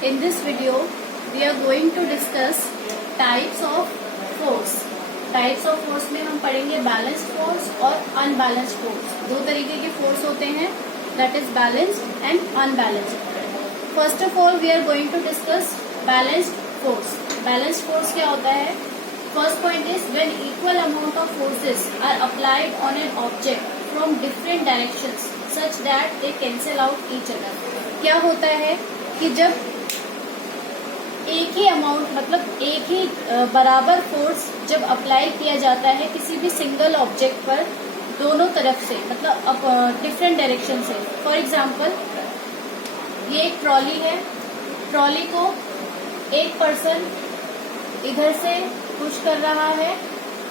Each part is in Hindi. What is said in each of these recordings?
In this video, we are going to discuss types of force. Types of force में हम पढ़ेंगे बैलेंस्ड फोर्स और अनबैलेंस्ड फोर्स. दो तरीके के फोर्स होते हैं, that is balanced and unbalanced. First of all we are going to discuss balanced force. Balanced force क्या होता है? First point is when equal amount of forces are applied on an object from different directions such that they cancel out each other. क्या होता है कि जब एक ही अमाउंट मतलब एक ही बराबर फोर्स जब अप्लाई किया जाता है किसी भी सिंगल ऑब्जेक्ट पर दोनों तरफ से, मतलब डिफरेंट डायरेक्शन से. फॉर एग्जांपल, ये एक ट्रॉली है. ट्रॉली को एक पर्सन इधर से पुश कर रहा है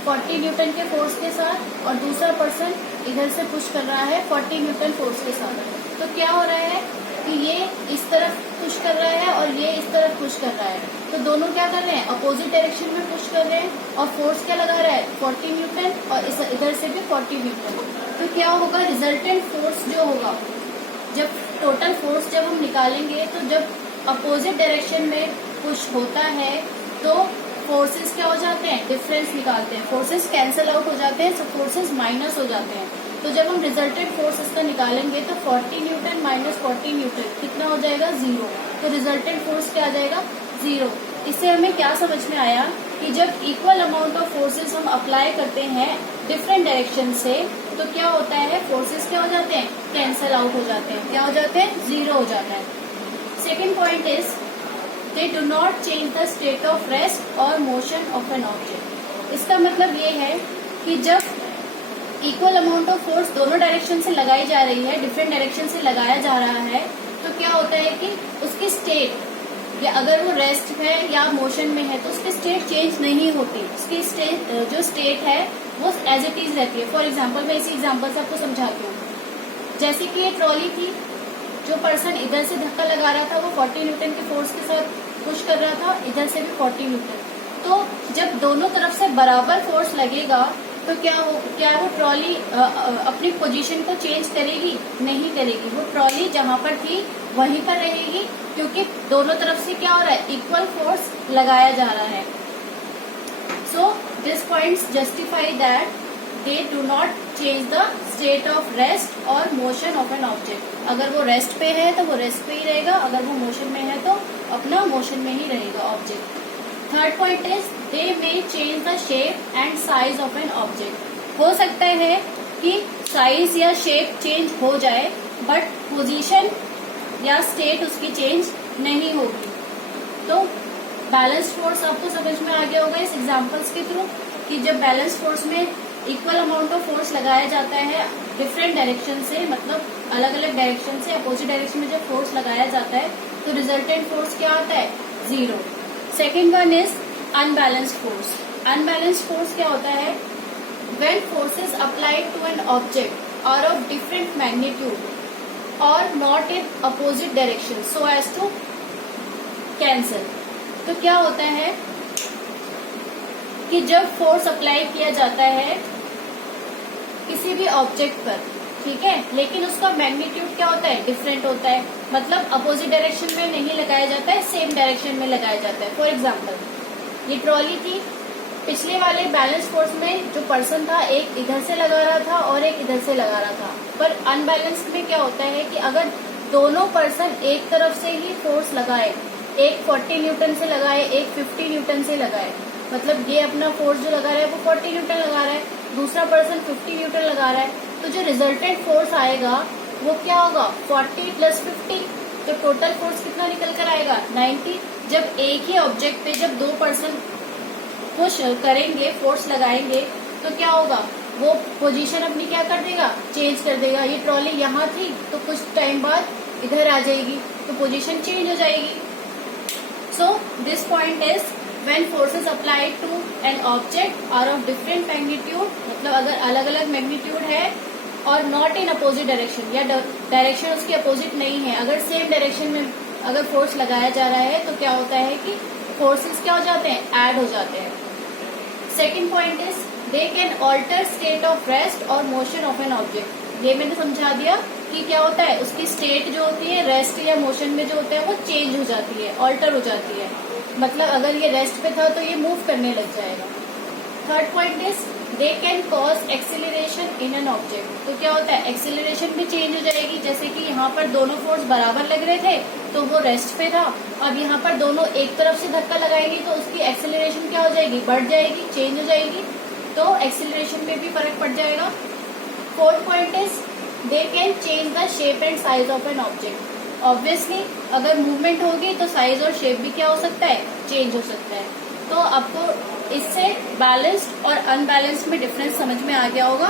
40 न्यूटन के फोर्स के साथ और दूसरा पर्सन इधर से पुश कर रहा है 40 न्यूटन फोर्स के साथ. तो क्या हो रहा है कि ये इस तरफ पुश कर रहा है और ये इस तरफ पुश कर रहा है. तो दोनों क्या कर रहे हैं? अपोजिट डायरेक्शन में पुश कर रहे हैं और फोर्स क्या लगा रहा है? 40 न्यूटन और इधर से भी 40 न्यूटन. तो क्या होगा? रिजल्टेंट फोर्स जो होगा, जब टोटल फोर्स जब हम निकालेंगे तो जब अपोजिट डायरेक्शन में पुश होता है तो फोर्सेस क्या हो जाते हैं? डिफरेंस निकालते हैं. फोर्सेस कैंसिल आउट हो जाते हैं, सब फोर्सेस माइनस हो जाते हैं. तो जब हम रिजल्टेंट फोर्स इसका निकालेंगे तो 40 न्यूटन माइनस 40 न्यूटन कितना हो जाएगा? 0. तो रिजल्टेंट फोर्स क्या आ जाएगा? 0. इससे हमें क्या समझ में आया कि जब इक्वल अमाउंट ऑफ फोर्सेस हम अप्लाई करते हैं डिफरेंट डायरेक्शन से तो क्या होता है? फोर्सेस क्या हो जाते हैं? कैंसिल आउट हो जाते हैं. क्या हो जाते हैं? 0 हो जाता है. Second point is they do not change the state of rest और मोशन ऑफ एन ऑब्जेक्ट. इसका मतलब ये है कि जब इक्वल अमाउंट ऑफ फोर्स दोनों डायरेक्शन से लगाई जा रही है, डिफरेंट डायरेक्शन से लगाया जा रहा है, तो क्या होता है कि उसकी स्टेट, या अगर वो रेस्ट है या मोशन में है तो उसकी स्टेट चेंज नहीं होती. उसकी स्टेट जो स्टेट है वो एज इट इज रहती है. फॉर एग्जाम्पल, मैं इसी एग्जाम्पल से आपको समझाती हूँ. जैसे कि ये ट्रॉली थी, जो पर्सन इधर से धक्का लगा रहा था वो 40 न्यूटन के फोर्स के साथ पुश कर रहा था, इधर से भी 40 न्यूटन. तो जब दोनों तरफ से बराबर फोर्स लगेगा तो क्या वो ट्रॉली अपनी पोजीशन को चेंज करेगी? नहीं करेगी. वो ट्रॉली जहां पर थी वहीं पर रहेगी, क्योंकि दोनों तरफ से क्या हो रहा है? इक्वल फोर्स लगाया जा रहा है. So this points justify that they do not change the state of rest और मोशन ऑफ एन ऑब्जेक्ट. अगर वो रेस्ट पे है तो वो रेस्ट पे ही रहेगा, अगर वो मोशन में है तो अपना मोशन में ही रहेगा object. Third point is they may change the shape and size of an object. हो सकता है कि साइज या शेप चेंज हो जाए बट पोजीशन या स्टेट उसकी चेंज नहीं होगी. तो बैलेंस्ड फोर्स आपको समझ में आ गया होगा इस एग्जांपल्स के थ्रू कि जब बैलेंस्ड फोर्स में इक्वल अमाउंट ऑफ फोर्स लगाया जाता है डिफरेंट डायरेक्शन से, मतलब अलग अलग डायरेक्शन से अपोजिट डायरेक्शन में जब फोर्स लगाया जाता है तो रिजल्टेंट फोर्स क्या आता है? 0. Second one is unbalanced force. Unbalanced force क्या होता है? When forces applied to an object are of different magnitude और not in opposite direction so as to cancel. तो क्या होता है कि जब फोर्स अप्लाई किया जाता है किसी भी ऑब्जेक्ट पर, ठीक है, लेकिन उसका मैग्नीट्यूड क्या होता है? डिफरेंट होता है. मतलब अपोजिट डायरेक्शन में नहीं लगाया जाता है, सेम डायरेक्शन में लगाया जाता है. फॉर एग्जांपल, ये ट्रॉली थी, पिछले वाले बैलेंस फोर्स में जो पर्सन था एक इधर से लगा रहा था और एक इधर से लगा रहा था. पर अनबैलेंस्ड में क्या होता है कि अगर दोनों पर्सन एक तरफ से ही फोर्स लगाए, एक 40 न्यूटन से लगाए, एक 50 न्यूटन से लगाए, मतलब ये अपना फोर्स जो लगा रहा है वो 40 न्यूटन लगा रहा है, दूसरा पर्सन 50 न्यूटन लगा रहा है, तो जो रिजल्टेंट फोर्स आएगा वो क्या होगा? 40 प्लस 50. तो टोटल फोर्स कितना निकल कर आएगा? 90. जब एक ही ऑब्जेक्ट पे जब दो पर्सन पुश करेंगे, फोर्स लगाएंगे, तो क्या होगा? वो पोजीशन अपनी क्या कर देगा? चेंज कर देगा. ये ट्रॉली यहाँ थी तो कुछ टाइम बाद इधर आ जाएगी, तो पोजीशन चेंज हो जाएगी. So this point is when forces applied to an object are of different magnitude, मतलब अगर अलग अलग मैग्नीट्यूड है और नॉट इन अपोजिट डायरेक्शन, या डायरेक्शन उसकी अपोजिट नहीं है, अगर सेम डायरेक्शन में अगर फोर्स लगाया जा रहा है तो क्या होता है कि फोर्सेस क्या हो जाते हैं? ऐड हो जाते हैं. Second point is they can alter state of rest और मोशन ऑफ एन ऑब्जेक्ट. ये मैंने समझा दिया कि क्या होता है, उसकी स्टेट जो होती है रेस्ट या मोशन में जो होते हैं वो चेंज हो जाती है, ऑल्टर हो जाती है। मतलब अगर ये रेस्ट पे था तो ये मूव करने लग जाएगा। Third point is they can cause acceleration in an object. तो क्या होता है, एक्सिलरेशन भी चेंज हो जाएगी। जैसे कि यहाँ पर दोनों फोर्स बराबर लग रहे थे तो वो रेस्ट पे था, अब यहाँ पर दोनों एक तरफ से धक्का लगाएंगे तो उसकी एक्सिलरेशन क्या हो जाएगी, बढ़ जाएगी, चेंज हो जाएगी, तो एक्सिलरेशन में भी फर्क पड़ जाएगा। Fourth point is they can change the shape and size of an object. Obviously अगर मूवमेंट होगी तो साइज और शेप भी क्या हो सकता है, चेंज हो सकता है। तो आपको इससे बैलेंस्ड और अनबैलेंस्ड में डिफरेंस समझ में आ गया होगा।